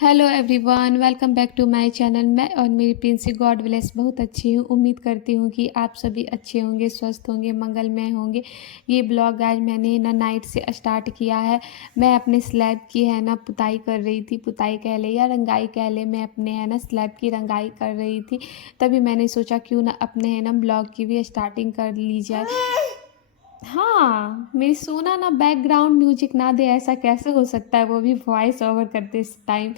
Hello everyone, welcome back to my channel. मैं और मेरी प्रिंसी गॉड ब्लेस बहुत अच्छी हूँ। उम्मीद करती हूँ कि आप सभी अच्छे होंगे, स्वस्थ होंगे, मंगलमय होंगे। ये ब्लॉग आज मैंने ना नाइट से स्टार्ट किया है। मैं अपने स्लैब की है ना पुताई कर रही थी, पुताई कह ले या रंगाई कह ले। मैं अपने है ना स्लैब की रंगाई कर रही थी, तभी मैंने सोचा क्यों ना अपने है ना ब्लॉग की भी स्टार्टिंग कर ली जाए। हाँ, मेरी सोना ना बैकग्राउंड म्यूजिक ना दे, ऐसा कैसे हो सकता है, वो भी वॉइस ओवर करते इस टाइम।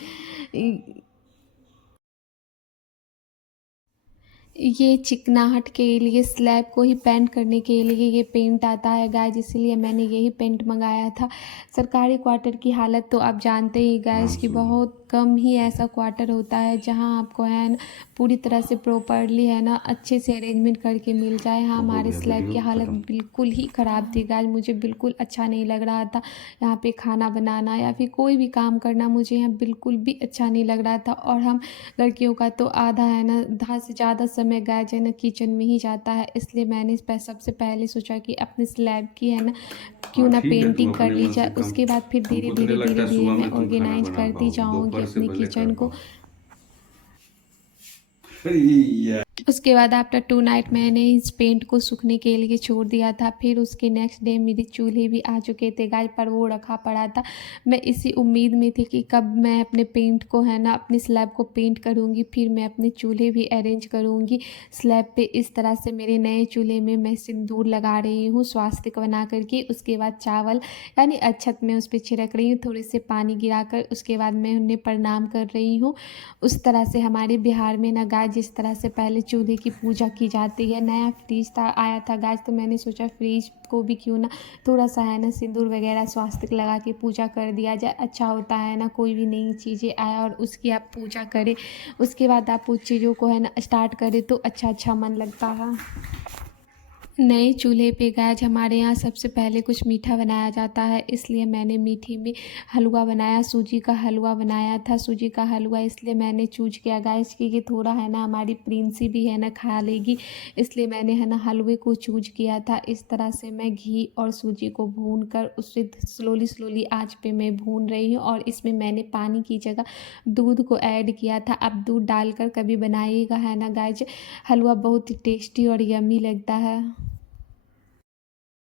ये चिकनाहट के लिए, स्लैब को ही पेंट करने के लिए ये पेंट आता है गाइज, इसीलिए मैंने यही पेंट मंगाया था। सरकारी क्वार्टर की हालत तो आप जानते ही गाइज कि बहुत कम ही ऐसा क्वार्टर होता है जहां आपको है ना पूरी तरह से प्रॉपरली है ना अच्छे से अरेंजमेंट करके मिल जाए। हाँ, हमारे स्लैब की हालत बिल्कुल ही ख़राब थी गाइज, मुझे बिल्कुल अच्छा नहीं लग रहा था। यहाँ पे खाना बनाना या फिर कोई भी काम करना मुझे यहाँ बिल्कुल भी अच्छा नहीं लग रहा था। और हम लड़कियों का तो आधा है ना, आधा से ज़्यादा समय गाय जो है ना किचन में ही जाता है। इसलिए मैंने सबसे पहले सोचा कि अपने स्लैब की है ना क्यों हाँ ना ठीक है, तुम पेंटिंग कर अपने ली मन से जाए। काम उसके बाद फिर धीरे हमको तो धीरे नहीं लगता धीरे है धीरे सुबह मैं में तुम खाना ऑर्गेनाइज बना करती पाओगे, जाऊँगी दोपहर से अपने पहले कर किचन को। पाओ। अरे यार, उसके बाद आफ्टर 2 नाइट मैंने इस पेंट को सूखने के लिए छोड़ दिया था। फिर उसके नेक्स्ट डे मेरे चूल्हे भी आ चुके थे गाय, पर वो रखा पड़ा था। मैं इसी उम्मीद में थी कि कब मैं अपने पेंट को है ना अपनी स्लैब को पेंट करूँगी, फिर मैं अपने चूल्हे भी अरेंज करूँगी स्लैब पे। इस तरह से मेरे नए चूल्हे में मैं सिंदूर लगा रही हूँ स्वास्तिक बना करके। उसके बाद चावल यानी अक्षत में उस पर छिड़क रही हूँ, थोड़े से पानी गिरा कर। उसके बाद मैं उन्हें प्रणाम कर रही हूँ। उस तरह से हमारे बिहार में ना गाय जिस तरह से पहले चूल्हे की पूजा की जाती है। नया फ्रिज था आया था गाय, तो मैंने सोचा फ्रिज को भी क्यों ना थोड़ा सा है ना सिंदूर वगैरह स्वास्तिक लगा के पूजा कर दिया जाए। अच्छा होता है ना कोई भी नई चीज़ें आए और उसकी आप पूजा करें, उसके बाद आप उस चीज़ों को है ना स्टार्ट करें तो अच्छा अच्छा मन लगता है। नए चूल्हे पे गैज हमारे यहाँ सबसे पहले कुछ मीठा बनाया जाता है, इसलिए मैंने मीठे में हलवा बनाया, सूजी का हलवा बनाया था। सूजी का हलवा इसलिए मैंने चूज किया गैस कि ये थोड़ा है ना हमारी प्रिंसी भी है ना खा लेगी, इसलिए मैंने है ना हलवे को चूज किया था। इस तरह से मैं घी और सूजी को भून कर उसे स्लोली स्लोली आँच पे मैं भून रही हूँ। और इसमें मैंने पानी की जगह दूध को ऐड किया था। अब दूध डालकर कभी बनाइएगा है ना गाइज, हलवा बहुत ही टेस्टी और यम्मी लगता है।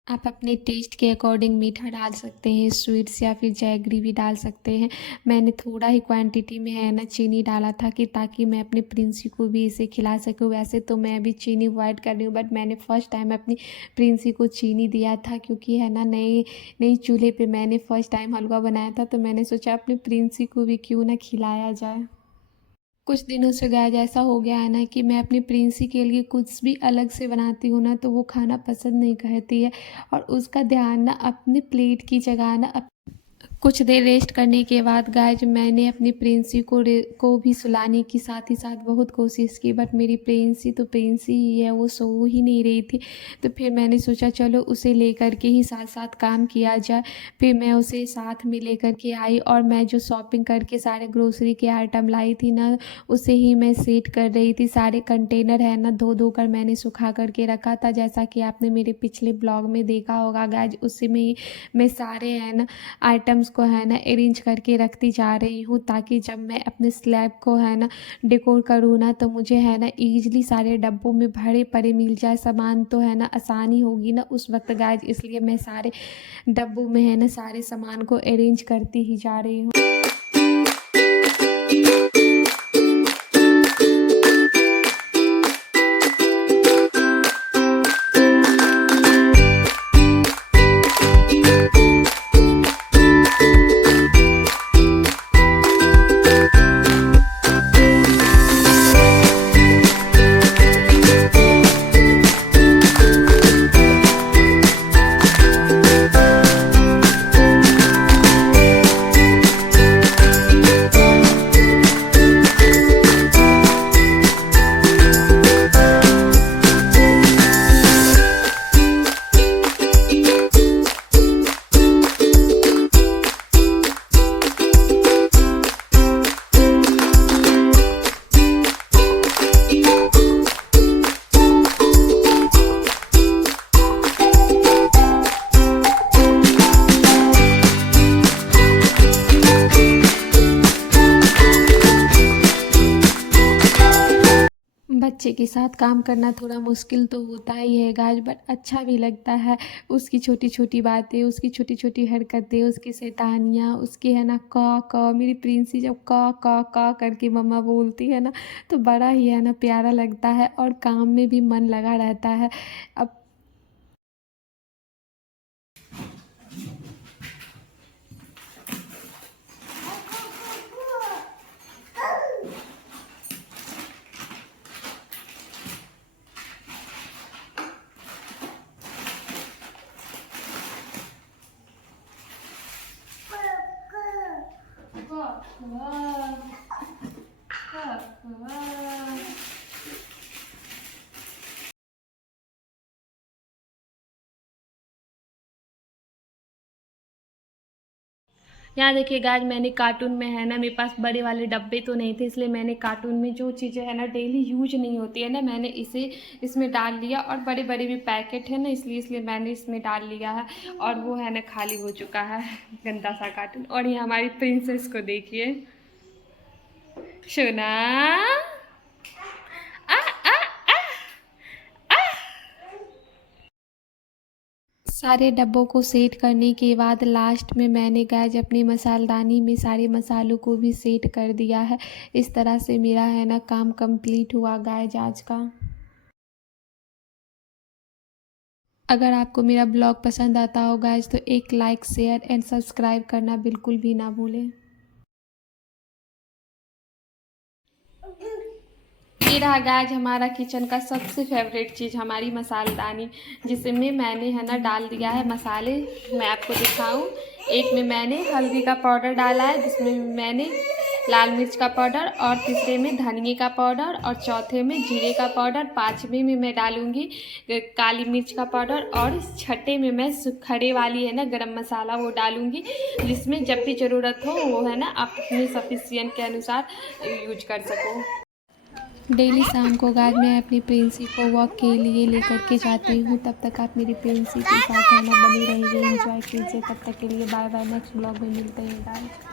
आप अपने टेस्ट के अकॉर्डिंग मीठा डाल सकते हैं, स्वीट्स या फिर जैगरी भी डाल सकते हैं। मैंने थोड़ा ही क्वांटिटी में है ना चीनी डाला था कि ताकि मैं अपने प्रिंसी को भी इसे खिला सकूं। वैसे तो मैं अभी चीनी अवॉइड कर रही हूँ, बट मैंने फ़र्स्ट टाइम अपनी प्रिंसी को चीनी दिया था, क्योंकि है ना नए नई चूल्हे पे मैंने फ़र्स्ट टाइम हलवा बनाया था, तो मैंने सोचा अपनी प्रिंसी को भी क्यों ना खिलाया जाए। कुछ दिनों से गाय ऐसा हो गया है ना कि मैं अपनी प्रिंसी के लिए कुछ भी अलग से बनाती हूँ ना तो वो खाना पसंद नहीं करती है, और उसका ध्यान ना अपने प्लेट की जगह ना कुछ देर रेस्ट करने के बाद गाइज मैंने अपनी प्रिंसी को भी सुलाने की साथ ही साथ बहुत कोशिश की, बट मेरी प्रिंसी तो प्रिंसी ही है, वो सो ही नहीं रही थी। तो फिर मैंने सोचा चलो उसे लेकर के ही साथ साथ काम किया जाए। फिर मैं उसे साथ में लेकर के आई, और मैं जो शॉपिंग करके सारे ग्रोसरी के आइटम लाई थी ना उसे ही मैं सेट कर रही थी। सारे कंटेनर है ना धो धो कर मैंने सुखा करके रखा था, जैसा कि आपने मेरे पिछले ब्लॉग में देखा होगा गाइज। उसी में ही मैं सारे है ना आइटम्स को है ना अरेंज करके रखती जा रही हूँ, ताकि जब मैं अपने स्लैब को है ना डेकोर करूँ ना तो मुझे है ना ईजिली सारे डब्बों में भरे पड़े मिल जाए सामान, तो है ना आसानी होगी ना उस वक्त गाइज। इसलिए मैं सारे डब्बों में है ना सारे सामान को अरेंज करती ही जा रही हूँ। बच्चे के साथ काम करना थोड़ा मुश्किल तो होता ही है गाइस, बट अच्छा भी लगता है। उसकी छोटी छोटी बातें, उसकी छोटी छोटी हरकतें, उसकी शैतानियाँ, उसकी है ना क मेरी प्रिंसी जब क करके मम्मा बोलती है ना, तो बड़ा ही है ना प्यारा लगता है और काम में भी मन लगा रहता है। अब यहाँ देखिए गाइस, मैंने कार्टून में है ना, मेरे पास बड़े वाले डब्बे तो नहीं थे, इसलिए मैंने कार्टून में जो चीज़ें है ना डेली यूज नहीं होती है ना, मैंने इसे इसमें डाल लिया। और बड़े बड़े भी पैकेट है ना, इसलिए मैंने इसमें डाल लिया है। और वो है ना खाली हो चुका है गंदा सा कार्टून। और ये हमारी प्रिंसेस को देखिए, सोना आ आ आ आ। सारे डब्बों को सेट करने के बाद लास्ट में मैंने गाइस अपनी मसालदानी में सारे मसालों को भी सेट कर दिया है। इस तरह से मेरा है ना काम कंप्लीट हुआ गाइस आज का। अगर आपको मेरा ब्लॉग पसंद आता हो गाइस तो एक लाइक, शेयर एंड सब्सक्राइब करना बिल्कुल भी ना भूलें। ये रहा गाइस हमारा किचन का सबसे फेवरेट चीज़, हमारी मसालदानी, जिसमें मैंने है ना डाल दिया है मसाले। मैं आपको दिखाऊं, एक में मैंने हल्दी का पाउडर डाला है, जिसमें मैंने लाल मिर्च का पाउडर, और तीसरे में धनिए का पाउडर, और चौथे में जीरे का पाउडर, पाँचवें में मैं डालूंगी काली मिर्च का पाउडर, और छठे में मैं खड़े वाली है ना गरम मसाला वो डालूंगी, जिसमें जब भी ज़रूरत हो वो है ना आप अपने सफिशिएंट के अनुसार यूज कर सको। डेली शाम को गाइस मैं अपनी प्रिंसी को वॉक के लिए लेकर के जाती हूँ। तब तक आप मेरी प्रिंसी के साथ है ना बनी रहिए, एंजॉय कीजिए। तब तक के लिए बाय बाय, नेक्स्ट ब्लॉग में मिलते हैं गाइस।